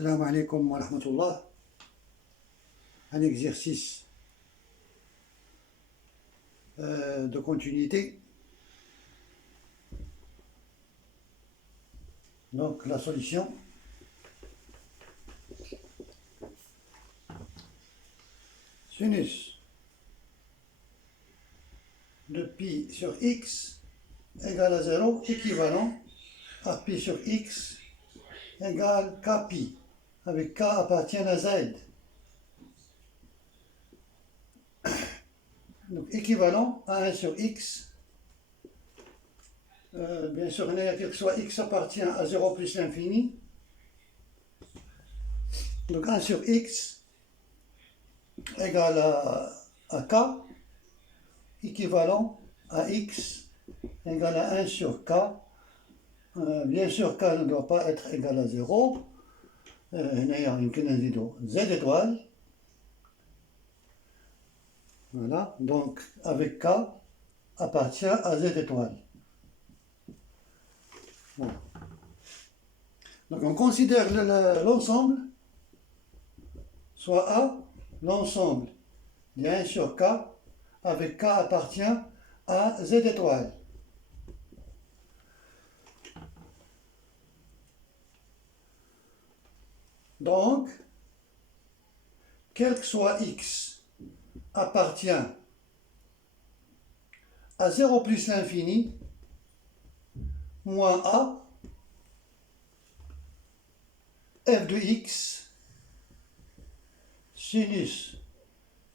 Salam alaikum wa rahmatullah. Un exercice de continuité. Donc la solution. Sinus de pi sur x égale à 0, équivalent à pi sur x égale kpi, avec k appartient à z. Donc équivalent à 1 sur x. Bien sûr, quel que soit x appartient à 0 plus l'infini. Donc 1 sur x égale à k, équivalent à x égale à 1 sur k. Bien sûr, k ne doit pas être égal à 0. Z étoile. Voilà, donc avec k appartient à z étoile. Voilà. Donc on considère l'ensemble, soit A, l'ensemble de 1 sur k, avec k appartient à z étoile. Donc, quel que soit x appartient à 0 plus l'infini, moins a, f de x, sinus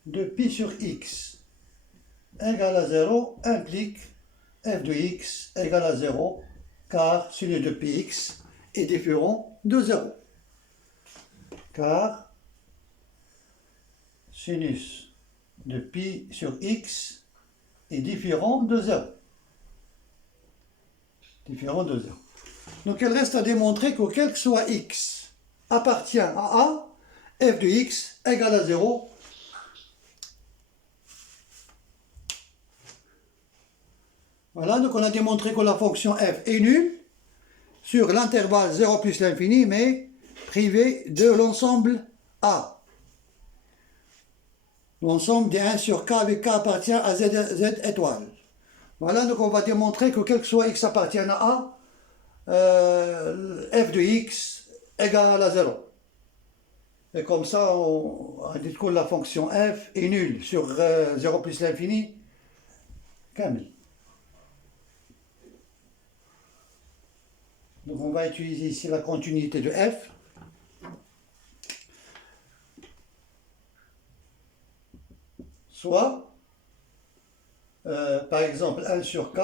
de pi sur x égale à 0 implique f de x égale à 0, car sinus de pi x est différent de 0. Car sinus de pi sur x est différent de 0. Différent de 0. Donc il reste à démontrer que quel que soit x appartient à a, f de x égale à 0. Voilà, donc on a démontré que la fonction f est nulle sur l'intervalle 0 plus l'infini, mais privé de l'ensemble a. L'ensemble des 1 sur k avec k appartient à z étoile. Voilà, donc on va démontrer que quel que soit x appartient à a, f de x égale à 0. Et comme ça, on dit que la fonction f est nulle sur 0 plus l'infini. Camille. Donc on va utiliser ici la continuité de f. Soit, par exemple, 1 sur k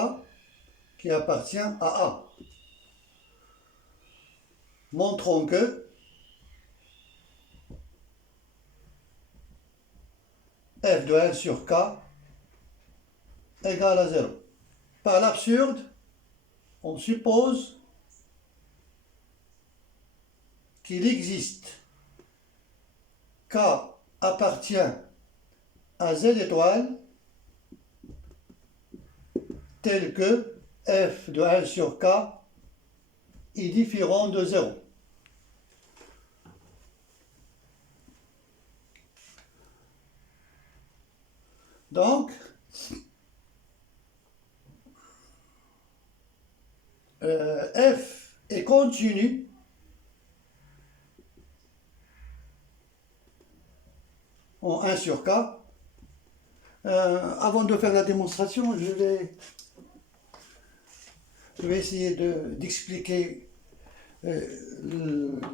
qui appartient à a. Montrons que f de 1 sur k égale à 0. Par l'absurde, on suppose qu'il existe k appartient à z étoile tel que f de 1 sur k est différent de 0. Donc, f est continu en 1 sur k. Avant de faire la démonstration, je vais essayer d'expliquer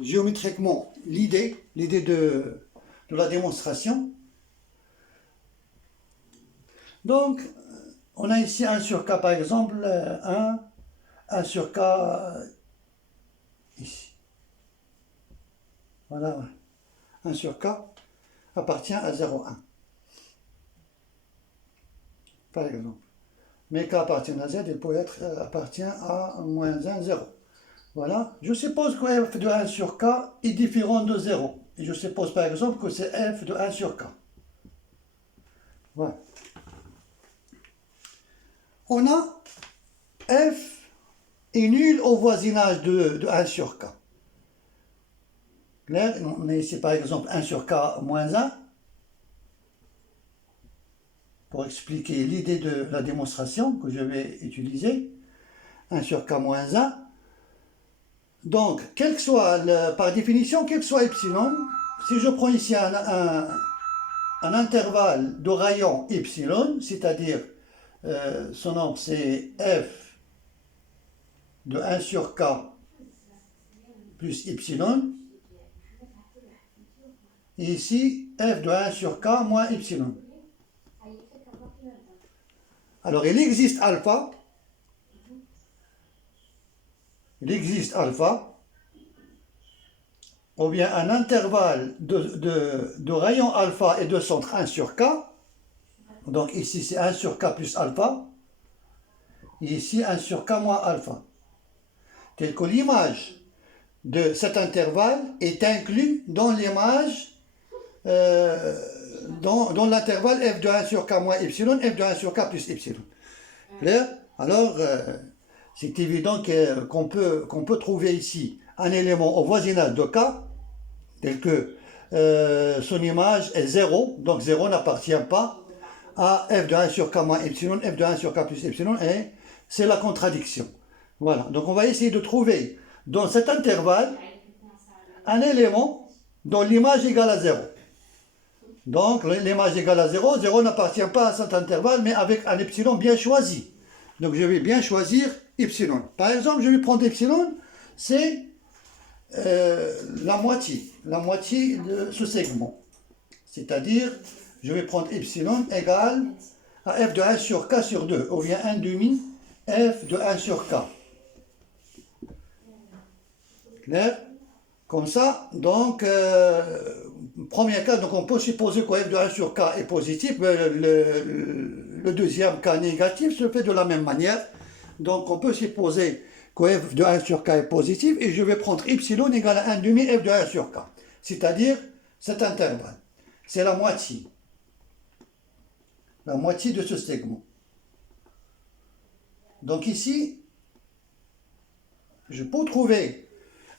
géométriquement l'idée de la démonstration. Donc, on a ici 1 sur k par exemple, 1 sur k ici. Voilà, 1 sur k appartient à 0,1. Par exemple. Mais k appartient à z, il peut être appartient à moins 1, 0. Voilà. Je suppose que f de 1 sur k est différent de 0. Et je suppose par exemple que c'est f de 1 sur k. Voilà. On a f est nul au voisinage de 1 sur k. Clair? On a ici par exemple 1 sur k moins 1 pour expliquer l'idée de la démonstration que je vais utiliser. 1 sur k moins 1. Donc, quel que soit, par définition, quel que soit epsilon, si je prends ici un intervalle de rayon epsilon, c'est-à-dire son nombre c'est f de 1 sur k plus epsilon, et ici f de 1 sur k moins epsilon. Alors il existe alpha, ou bien un intervalle de rayon alpha et de centre 1 sur k. Donc ici c'est 1 sur k plus alpha, et ici 1 sur k moins alpha. Tel que l'image de cet intervalle est inclus dans l'image, dans l'intervalle f de 1 sur k moins epsilon, f de 1 sur k plus epsilon. Clair? Alors, c'est évident qu'on peut trouver ici un élément au voisinage de k, tel que son image est 0, donc 0 n'appartient pas à f de 1 sur k moins epsilon, f de 1 sur k plus epsilon, et c'est la contradiction. Voilà, donc on va essayer de trouver dans cet intervalle un élément dont l'image égale à 0. Donc l'image égale à 0, 0 n'appartient pas à cet intervalle, mais avec un epsilon bien choisi. Donc je vais bien choisir epsilon. Par exemple, je vais prendre epsilon, c'est la moitié de ce segment. C'est-à-dire, je vais prendre epsilon égale à f de 1 sur k sur 2, ou bien 1 demi f de 1 sur k. Clair? Comme ça, donc, premier cas, donc on peut supposer que f de 1 sur k est positif, mais le deuxième cas négatif se fait de la même manière. Donc on peut supposer que f de 1 sur k est positif, et je vais prendre epsilon égale à 1 demi f de 1 sur k. C'est-à-dire cet intervalle. C'est la moitié. La moitié de ce segment. Donc ici, je peux trouver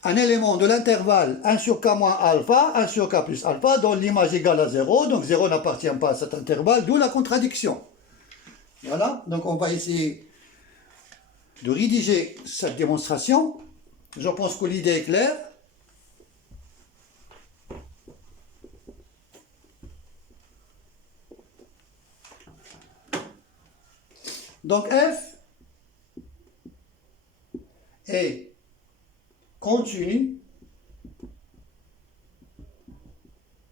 un élément de l'intervalle 1 sur k moins alpha, 1 sur k plus alpha, dont l'image égale à 0, donc 0 n'appartient pas à cet intervalle, d'où la contradiction. Voilà, donc on va essayer de rédiger cette démonstration. Je pense que l'idée est claire. Donc f est continu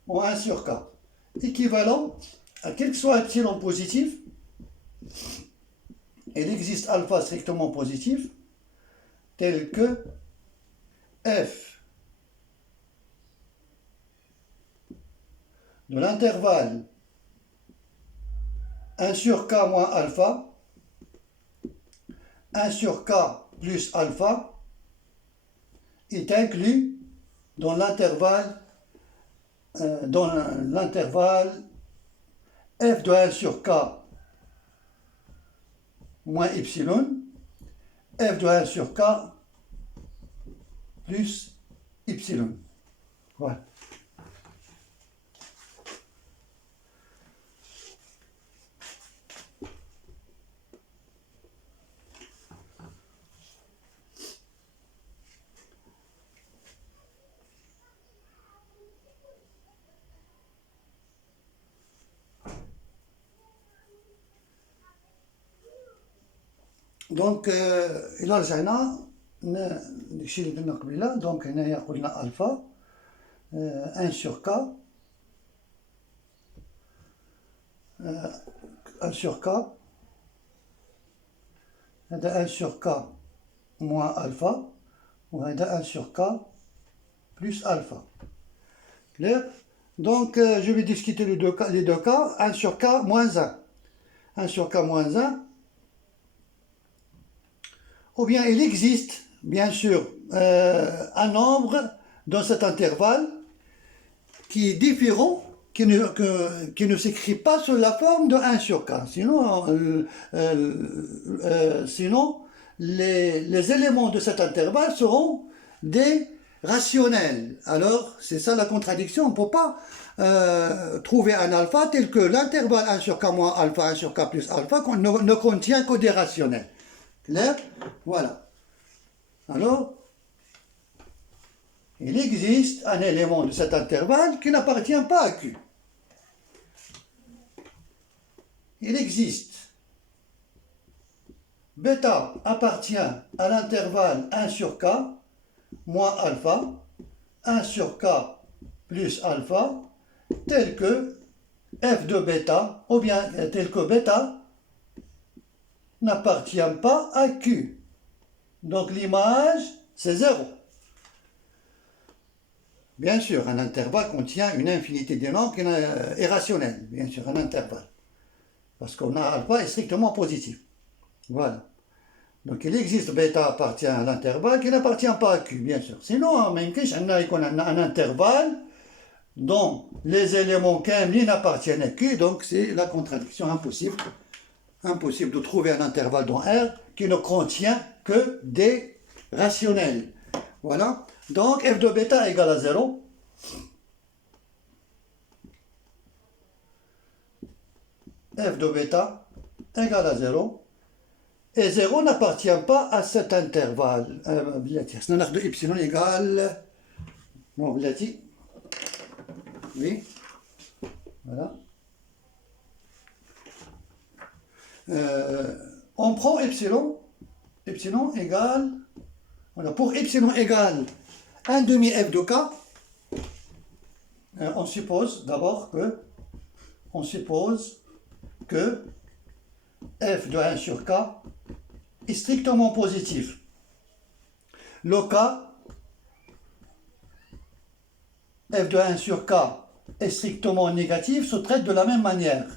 en 1 sur k, équivalent à quel que soit epsilon positif, il existe alpha strictement positif, tel que f de l'intervalle 1 sur k moins alpha, 1 sur k plus alpha est inclus dans l'intervalle f de 1 sur k moins epsilon, f de 1 sur k plus epsilon. Voilà. Donc إلى رجعنا الشيء اللي درنا قبيله. دونك هنايا قلنا ألفا 1 sur k 1 sur k هذا 1 sur k moins alpha, وهذا 1 sur k plus alpha. Clair? Donc je vais discuter les deux cas. 1 sur k moins 1. 1 sur k moins 1. Ou bien il existe, bien sûr, un nombre dans cet intervalle qui est différent, qui ne s'écrit pas sous la forme de 1 sur k. Sinon les éléments de cet intervalle seront des rationnel. Alors, c'est ça la contradiction. On ne peut pas trouver un alpha tel que l'intervalle 1 sur k moins alpha, 1 sur k plus alpha, qu'on ne contient que des rationnels. Clair? Voilà. Alors, il existe un élément de cet intervalle qui n'appartient pas à Q. Il existe. Bêta appartient à l'intervalle 1 sur k moins alpha, 1 sur k plus alpha, tel que f de bêta, ou bien tel que bêta n'appartient pas à Q. Donc l'image, c'est 0. Bien sûr, un intervalle contient une infinité de nombres irrationnels, bien sûr, un intervalle. Parce qu'on a alpha est strictement positif. Voilà. Donc il existe bêta appartient à l'intervalle qui n'appartient pas à Q, bien sûr. Sinon, on a un intervalle dont les éléments كاملين n'appartiennent à Q, donc c'est la contradiction impossible. Impossible de trouver un intervalle dans R qui ne contient que des rationnels. Voilà. Donc f de bêta égale à 0. F de bêta égale à 0. Et 0 n'appartient pas à cet intervalle. C'est-à-dire de epsilon égale... Bon, vous l'avez dit. Oui. Voilà. On prend epsilon. Epsilon égale... Voilà, pour epsilon égale 1 demi f de k, on suppose d'abord que... On suppose que f de 1 sur k est strictement positif. Le k, f de 1 sur k est strictement négatif, se traite de la même manière.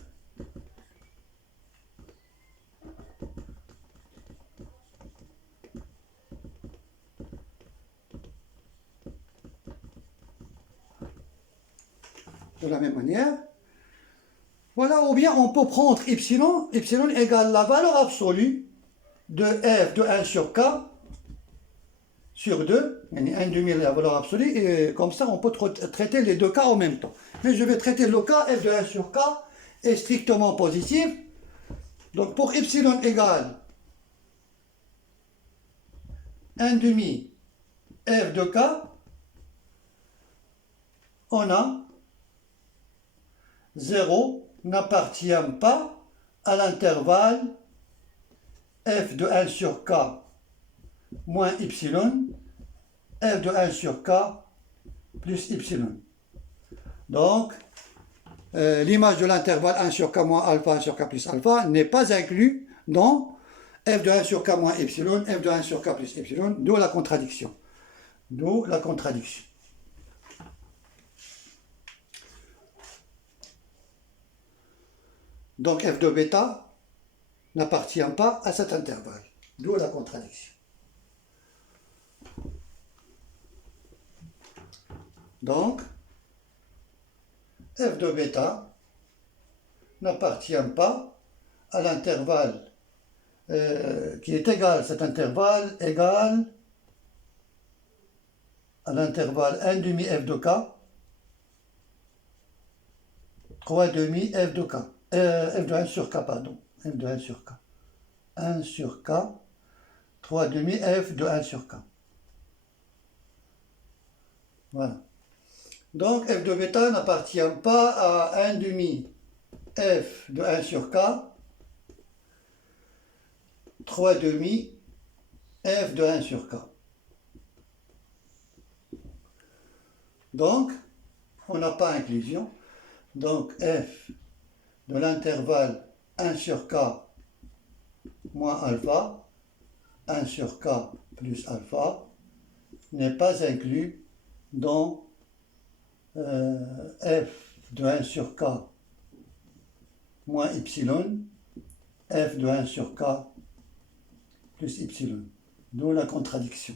De la même manière. Voilà, ou bien on peut prendre epsilon, epsilon égale la valeur absolue de f de 1 sur k sur 2, 1 demi la valeur absolue, et comme ça on peut traiter les deux cas en même temps. Mais je vais traiter le cas f de 1 sur k est strictement positif. Donc pour epsilon égale 1 demi f de k, on a 0 n'appartient pas à l'intervalle f de 1 sur k moins epsilon, f de 1 sur k plus epsilon. Donc, l'image de l'intervalle 1 sur k moins alpha, 1 sur k plus alpha n'est pas inclus dans f de 1 sur k moins epsilon, f de 1 sur k plus epsilon, d'où la contradiction. D'où la contradiction. Donc f de bêta n'appartient pas à cet intervalle. D'où la contradiction. Donc, f de bêta n'appartient pas à l'intervalle qui est égal, cet intervalle égal à l'intervalle 1 demi f de k, 3 demi f de k, f de 1 sur k, pardon, f de 1 sur k, 1 sur k, 3 demi f de 1 sur k. Voilà. Donc f de bêta n'appartient pas à 1 demi f de 1 sur k, 3 demi f de 1 sur k. Donc, on n'a pas inclusion. Donc f de l'intervalle 1 sur k moins alpha, 1 sur k plus alpha, n'est pas inclus dans f de 1 sur k moins epsilon, f de 1 sur k plus epsilon. D'où la contradiction.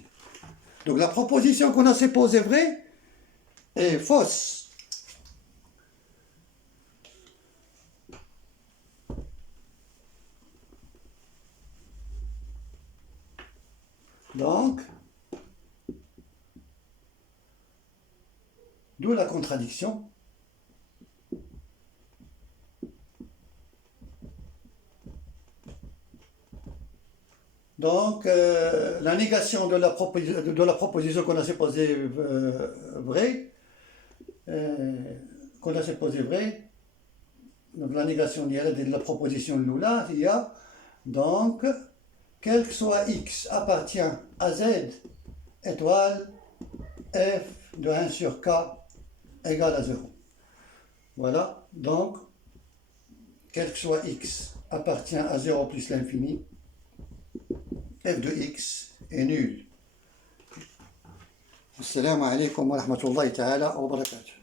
Donc la proposition qu'on a supposée vraie est fausse. Donc, D'où la contradiction. Donc, la négation de la proposition qu'on a supposée vraie, donc la négation de la proposition Lula, il y a donc, quel que soit x appartient à z étoile f de 1 sur k égale à 0. Voilà, donc, quel que soit x appartient à 0 plus l'infini, f de x est nul. Assalamu alaikum wa rahmatullahi ta'ala wa barakatuh.